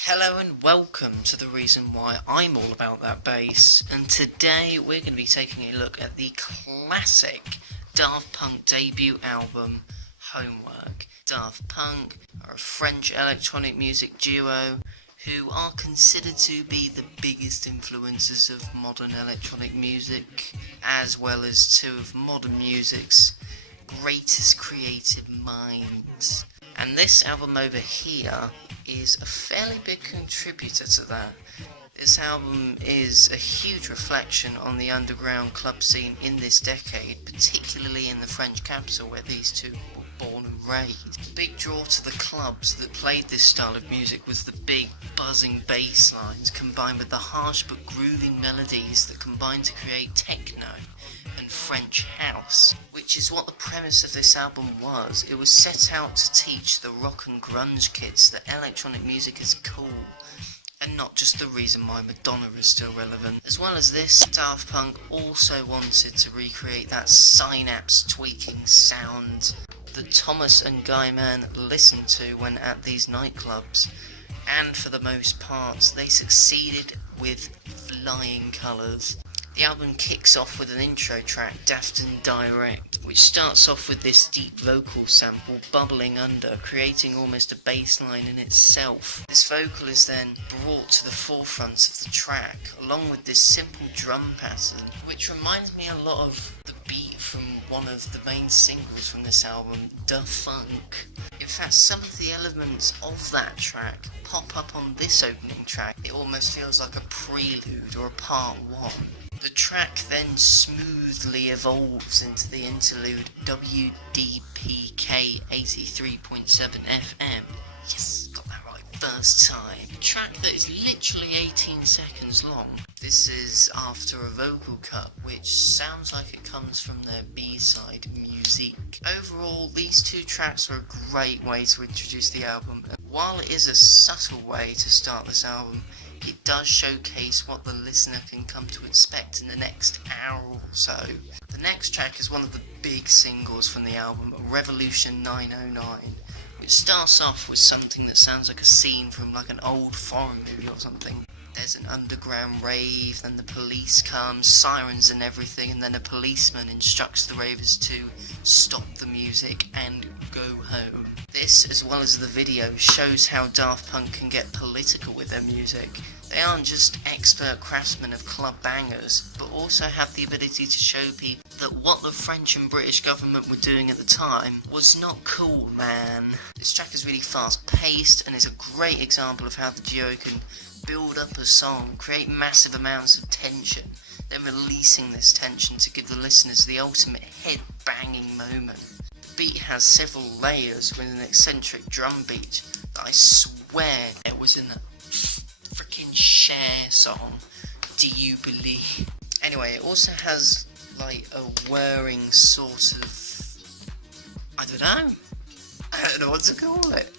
Hello and welcome to the reason why I'm all about that bass, and today we're going to be taking a look at the classic Daft Punk debut album, Homework. Daft Punk are a French electronic music duo who are considered to be the biggest influences of modern electronic music, as well as two of modern music's greatest creative minds. And this album over here is a fairly big contributor to that. This album is a huge reflection on the underground club scene in this decade, particularly in the French capital where these two were born and raised. The big draw to the clubs that played this style of music was the big buzzing bass lines combined with the harsh but grooving melodies that combined to create techno and French house, which is what the premise of this album was. It was set out to teach the rock and grunge kids that electronic music is cool, and not just the reason why Madonna is still relevant. As well as this, Daft Punk also wanted to recreate that synapse tweaking sound that Thomas and Guy Mann listened to when at these nightclubs, and for the most part they succeeded with flying colours. The album kicks off with an intro track, Daftendirekt, which starts off with this deep vocal sample bubbling under, creating almost a bass line in itself. This vocal is then brought to the forefront of the track, along with this simple drum pattern, which reminds me a lot of the beat from one of the main singles from this album, Daft Punk. In fact, some of the elements of that track pop up on this opening track. It almost feels like a prelude or a part one. The track then smoothly evolves into the interlude WDPK 83.7 FM. Yes, got that right first time. A track that is literally 18 seconds long. This is after a vocal cut which sounds like it comes from their B-side, Musique. Overall, these two tracks are a great way to introduce the album. While it is a subtle way to start this album, it does showcase what the listener can come to expect in the next hour or so. The next track is one of the big singles from the album, Revolution 909, which starts off with something that sounds like a scene from like an old foreign movie or something. There's an underground rave, then the police comes, sirens and everything, and then a policeman instructs the ravers to stop the music and go home. This, as well as the video, shows how Daft Punk can get political with their music. They aren't just expert craftsmen of club bangers, but also have the ability to show people that what the French and British government were doing at the time was not cool, man. This track is really fast paced and is a great example of how the duo can build up a song, create massive amounts of tension, then releasing this tension to give the listeners the ultimate head-banging moment. The beat has several layers with an eccentric drum beat that I swear it was in a freaking Cher song, Do You Believe? Anyway, it also has like a whirring sort of, I don't know what to call it,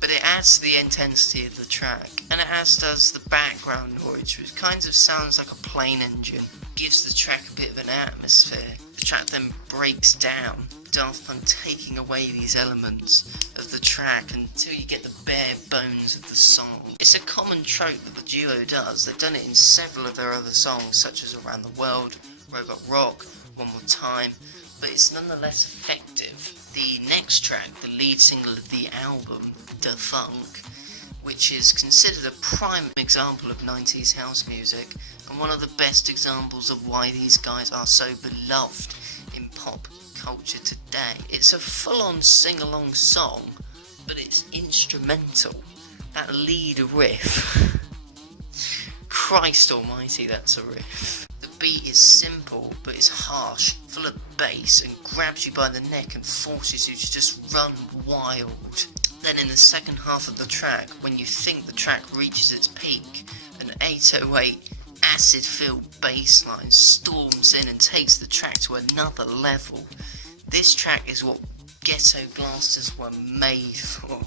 but it adds to the intensity of the track, and it as does the background noise, which kind of sounds like a plane engine, gives the track a bit of an atmosphere. The track then breaks down, Daft Punk taking away these elements of the track until you get the bare bones of the song. It's a common trope that the duo does. They've done it in several of their other songs, such as Around the World, Robot Rock, One More Time, but it's nonetheless effective. The next track, the lead single of the album, Da Funk, which is considered a prime example of 90s house music, and one of the best examples of why these guys are so beloved in pop culture today. It's a full-on sing-along song, but it's instrumental. That lead riff, Christ almighty, that's a riff. The beat is simple, but it's harsh, full of bass, and grabs you by the neck and forces you to just run wild. Then in the second half of the track, when you think the track reaches its peak, an 808 acid-filled bass line storms in and takes the track to another level. This track is what ghetto blasters were made for.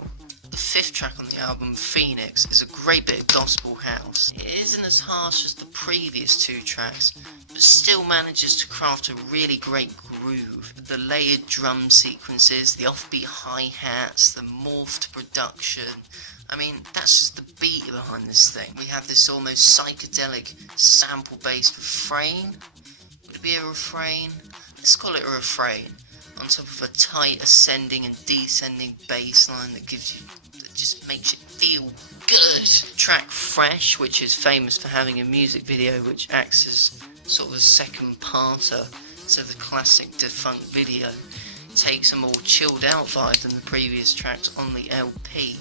The fifth track on the album, Phoenix, is a great bit of gospel house. It isn't as harsh as the previous two tracks, but still manages to craft a really great groove. The layered drum sequences, the offbeat hi-hats, the morphed production, I mean, that's just the beat behind this thing. We have this almost psychedelic sample-based refrain. Would it be a refrain? Let's call it a refrain. On top of a tight ascending and descending bass line that just makes it feel good. Track Fresh, which is famous for having a music video which acts as sort of a second parter to the classic Daft Punk video, takes a more chilled out vibe than the previous tracks on the LP,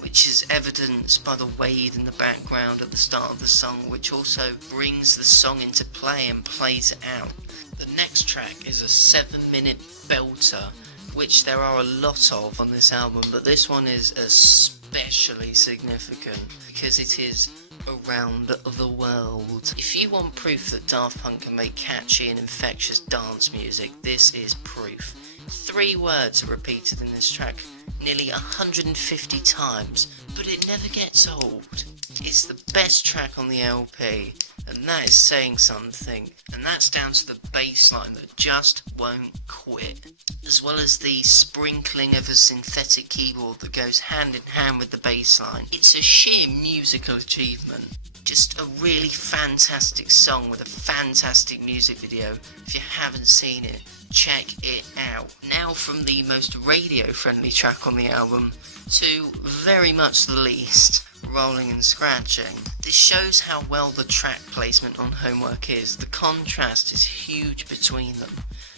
which is evidenced by the wave in the background at the start of the song, which also brings the song into play and plays it out. The next track is a 7-minute belter, which there are a lot of on this album, but this one is especially significant because it is Around the World. If you want proof that Daft Punk can make catchy and infectious dance music, this is proof. 3 words are repeated in this track nearly 150 times, but it never gets old. It's the best track on the LP, and that is saying something, and that's down to the bass line that just won't quit, as well as the sprinkling of a synthetic keyboard that goes hand in hand with the bass line. It's a sheer musical achievement. Just a really fantastic song with a fantastic music video. If you haven't seen it, check it out. Now from the most radio-friendly track on the album to very much the least, Rollin and Scratchin. This shows how well the track placement on Homework is. The contrast is huge between them.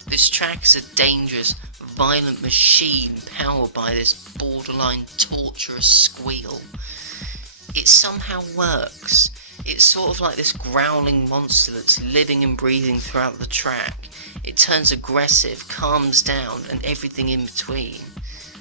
This track is a dangerous, violent machine powered by this borderline torturous squeal. It somehow works. It's sort of like this growling monster that's living and breathing throughout the track. It turns aggressive, calms down, and everything in between.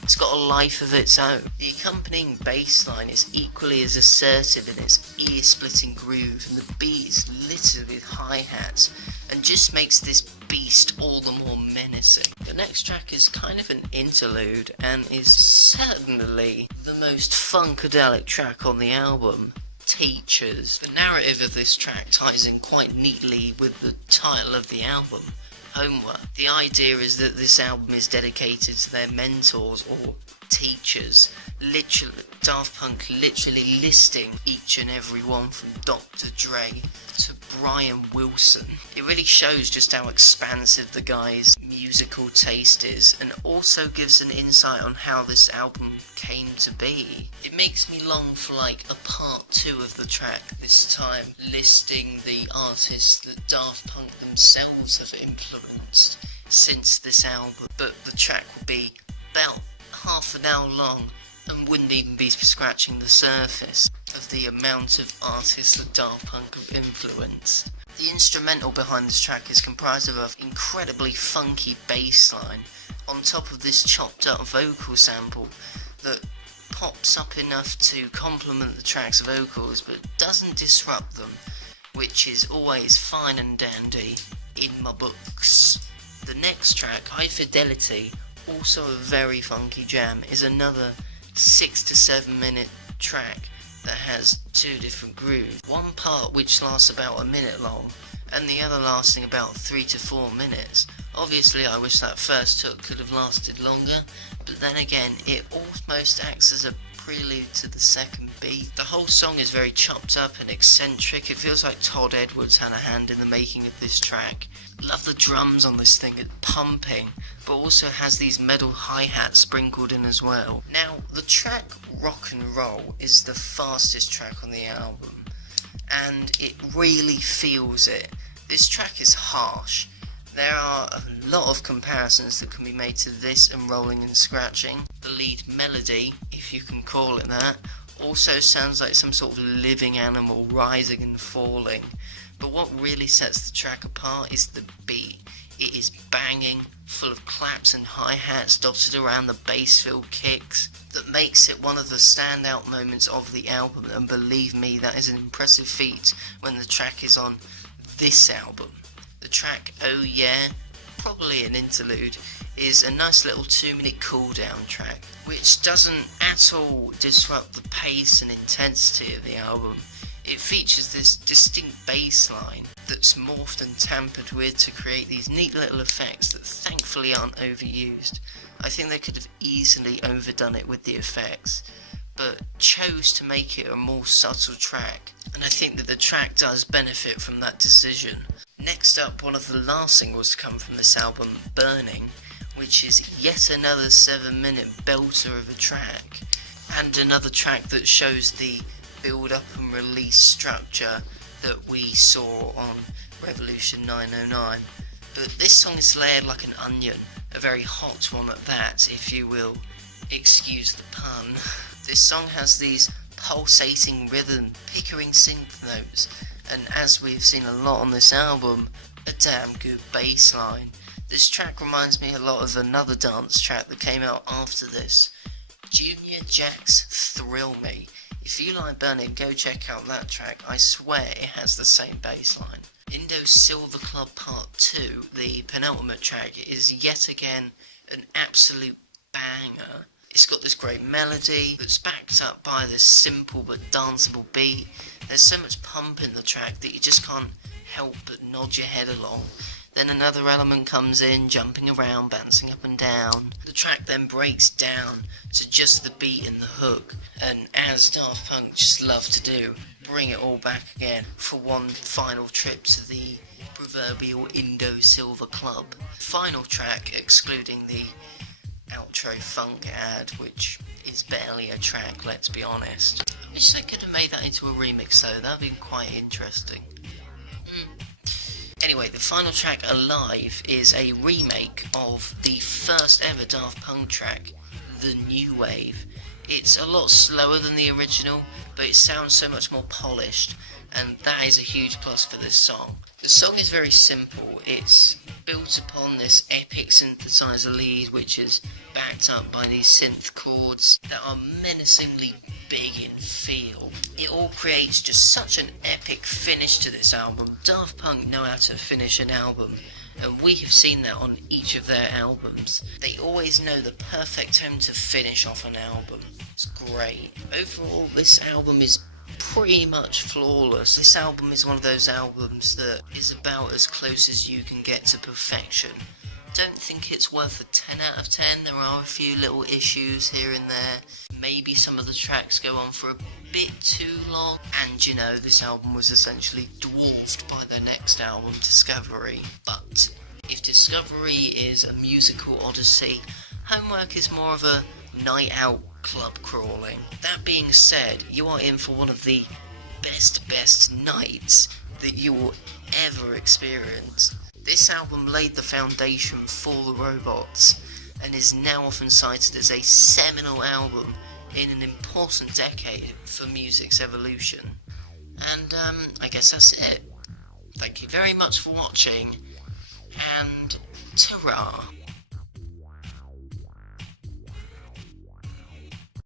It's got a life of its own. The accompanying bass line is equally as assertive in its ear-splitting groove, and the beat is littered with hi-hats, and just makes this beast all the more menacing. The next track is kind of an interlude, and is certainly the most funkadelic track on the album, Teachers. The narrative of this track ties in quite neatly with the title of the album, Homework. The idea is that this album is dedicated to their mentors or teachers. Literally, Daft Punk literally listing each and every one from Dr. Dre to Brian Wilson. It really shows just how expansive the guy's musical taste is, and also gives an insight on how this album came to be. It makes me long for like a part 2 of the track, this time listing the artists that Daft Punk themselves have influenced since this album, but the track will be about half an hour long and wouldn't even be scratching the surface of the amount of artists that Daft Punk have influenced. The instrumental behind this track is comprised of an incredibly funky bass line on top of this chopped up vocal sample that pops up enough to complement the track's vocals but doesn't disrupt them, which is always fine and dandy in my books. The next track, High Fidelity, also a very funky jam, is another 6 to 7 minute track that has 2 different grooves. One part which lasts about a minute long, and the other lasting about 3 to 4 minutes. Obviously I wish that first hook could have lasted longer, but then again it almost acts as a prelude to the second beat. The whole song is very chopped up and eccentric. It feels like Todd Edwards had a hand in the making of this track. Love the drums on this thing, it's pumping, but also has these metal hi-hats sprinkled in as well. Now, the track Rock and Roll is the fastest track on the album, and it really feels it. This track is harsh. There are a lot of comparisons that can be made to this and Rolling and Scratching. The lead melody, if you can call it that, also sounds like some sort of living animal rising and falling. But what really sets the track apart is the beat. It is banging, full of claps and hi-hats dotted around the bass-filled kicks, that makes it one of the standout moments of the album, and believe me, that is an impressive feat when the track is on this album. The track Oh Yeah, probably an interlude, is a nice little 2-minute cool-down track, which doesn't at all disrupt the pace and intensity of the album. It features this distinct bass line that's morphed and tampered with to create these neat little effects that thankfully aren't overused. I think they could have easily overdone it with the effects, but chose to make it a more subtle track, and I think that the track does benefit from that decision. Next up, one of the last singles to come from this album, Burnin, which is yet another 7-minute belter of a track, and another track that shows the build up and release structure that we saw on Revolution 909. But this song is layered like an onion, a very hot one at that, if you will excuse the pun. This song has these pulsating rhythm, pickering synth notes, and as we've seen a lot on this album, a damn good bass line. This track reminds me a lot of another dance track that came out after this, Junior Jack's Thrill Me. If you like Burnin, go check out that track. I swear it has the same bass line. Indo's Silver Club Part 2, the penultimate track, is yet again an absolute banger. It's got this great melody that's backed up by this simple but danceable beat. There's so much pump in the track that you just can't help but nod your head along. Then another element comes in, jumping around, bouncing up and down. The track then breaks down to just the beat and the hook, and as Daft Punk just love to do, bring it all back again for one final trip to the proverbial Indo Silver Club. Final track, excluding the outro funk ad, which is barely a track, let's be honest. I wish they could have made that into a remix though, that'd be quite interesting. Anyway, the final track, Alive, is a remake of the first ever Daft Punk track, The New Wave. It's a lot slower than the original, but it sounds so much more polished, and that is a huge plus for this song. The song is very simple. It's built upon this epic synthesizer lead, which is backed up by these synth chords that are menacingly big in feel. It all creates just such an epic finish to this album. Daft Punk know how to finish an album, and we have seen that on each of their albums. They always know the perfect time to finish off an album. It's great. Overall, this album is pretty much flawless. This album is one of those albums that is about as close as you can get to perfection. Don't think it's worth a 10 out of 10. There are a few little issues here and there. Maybe some of the tracks go on for a bit too long. And you know, this album was essentially dwarfed by their next album, Discovery. But if Discovery is a musical odyssey, Homework is more of a night out club crawling. That being said, you are in for one of the best nights that you will ever experience. This album laid the foundation for the Robots, and is now often cited as a seminal album in an important decade for music's evolution. And I guess that's it. Thank you very much for watching, and ta-ra.